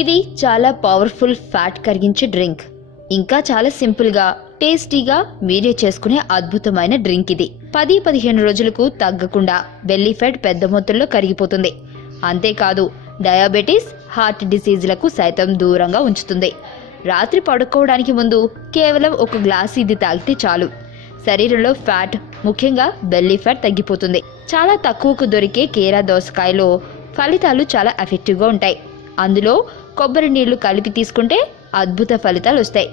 ఇది చాలా powerful fat కరిగించే drink ఇంకా చాలా సింపుల్గా టేస్టీగా మీరే చేసుకునే అద్భుతమైన డ్రింక్ ఇది. పది పదిహేను రోజులకు తగ్గకుండా బెల్లీ ఫ్యాట్ పెద్ద మొత్తంలో కరిగిపోతుంది. అంతేకాదు డయాబెటీస్ హార్ట్ డిసీజ్లకు సైతం దూరంగా ఉంచుతుంది. రాత్రి పడుకోవడానికి ముందు కేవలం ఒక గ్లాస్ ఇది తాగితే చాలు. శరీరంలో ఫ్యాట్ ముఖ్యంగా బెల్లీ ఫ్యాట్ తగ్గిపోతుంది. చాలా తక్కువకు దొరికే కేరా దోసకాయలో ఫలితాలు చాలా ఎఫెక్టివ్గా ఉంటాయి. అందులో కొబ్బరి నీళ్ళు కలిపి తీసుకుంటే అద్భుత ఫలితాలు వస్తాయి.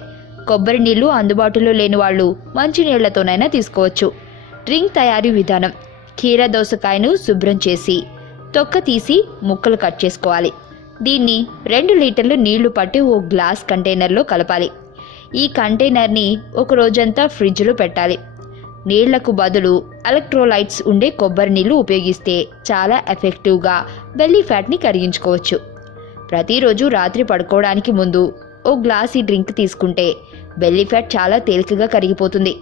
కొబ్బరి నీళ్ళు అందుబాటులో లేని వాళ్ళు మంచి నీళ్ళతోనైనా తీసుకోవచ్చు. డ్రింక్ తయారీ విధానం. కీర దోసకాయను శుభ్రం చేసి తొక్క తీసి ముక్కలు కట్ చేసుకోవాలి. దీన్ని రెండు లీటర్లు నీళ్ళు పట్టి ఓ గ్లాస్ కంటైనర్లో కలపాలి. ఈ కంటైనర్ని ఒక రోజంతా ఫ్రిడ్జ్లో పెట్టాలి. నీళ్ళకు బదులు ఎలక్ట్రోలైట్స్ ఉండే కొబ్బరి నీళ్ళు ఉపయోగిస్తే చాలా ఎఫెక్టివ్గా బెల్లీ ఫ్యాట్ని కరిగించుకోవచ్చు. ప్రతిరోజు రాత్రి పడుకోవడానికి ముందు ఓ గ్లాస్ ఈ డ్రింక్ తీసుకుంటే బెల్లీ ఫ్యాట్ చాలా తేలికగా కరిగిపోతుంది.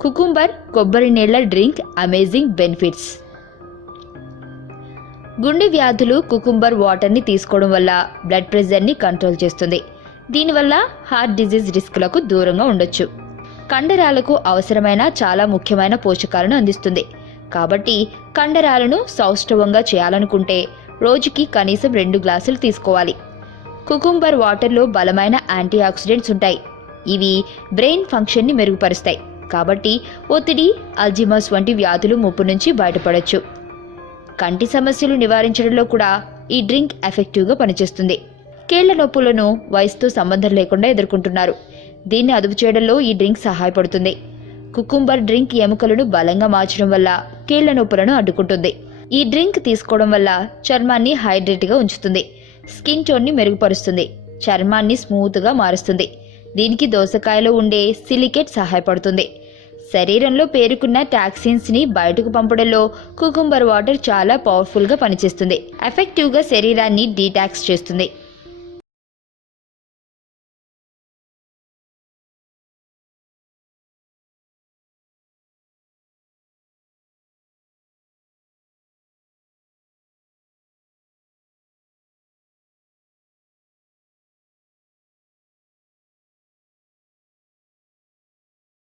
కుకుంబర్ కొబ్బరి నీళ్ళ డ్రింక్ అమేజింగ్ బెనిఫిట్స్. గుండె వ్యాధులు కుకుంబర్ వాటర్ని తీసుకోవడం వల్ల బ్లడ్ ప్రెషర్ని కంట్రోల్ చేస్తుంది. దీనివల్ల హార్ట్ డిజీజ్ రిస్క్లకు దూరంగా ఉండొచ్చు. కండరాలకు అవసరమైన చాలా ముఖ్యమైన పోషకాలను అందిస్తుంది. కాబట్టి కండరాలను సౌష్ఠవంగా చేయాలనుకుంటే రోజుకి కనీసం రెండు గ్లాసులు తీసుకోవాలి. కుకుంబర్ వాటర్లో బలమైన యాంటీ ఆక్సిడెంట్స్ ఉంటాయి. ఇవి బ్రెయిన్ ఫంక్షన్ని మెరుగుపరుస్తాయి. కాబట్టి ఒత్తిడి అల్జిమస్ వంటి వ్యాధులు ముప్పు నుంచి బయటపడవచ్చు కంటి సమస్యలు నివారించడంలో కూడా ఈ డ్రింక్ ఎఫెక్టివ్గా పనిచేస్తుంది. కేళ్ళ నొప్పులను వయసుతో సంబంధం లేకుండా ఎదుర్కొంటున్నారు. దీన్ని అదుపు చేయడంలో ఈ డ్రింక్ సహాయపడుతుంది. కుకుంబర్ డ్రింక్ ఎముకలను బలంగా మార్చడం వల్ల కీళ్ళ నొప్పులను అడ్డుకుంటుంది. ఈ డ్రింక్ తీసుకోవడం వల్ల చర్మాన్ని హైడ్రేట్గా ఉంచుతుంది. స్కిన్ టోన్ని మెరుగుపరుస్తుంది. చర్మాన్ని స్మూత్గా మారుస్తుంది. దీనికి దోసకాయలో ఉండే సిలికేట్ సహాయపడుతుంది. శరీరంలో పేరుకున్న టాక్సిన్స్ని బయటకు పంపడంలో కుకుంబర్ వాటర్ చాలా పవర్ఫుల్గా పనిచేస్తుంది. ఎఫెక్టివ్గా శరీరాన్ని డీటాక్స్ చేస్తుంది.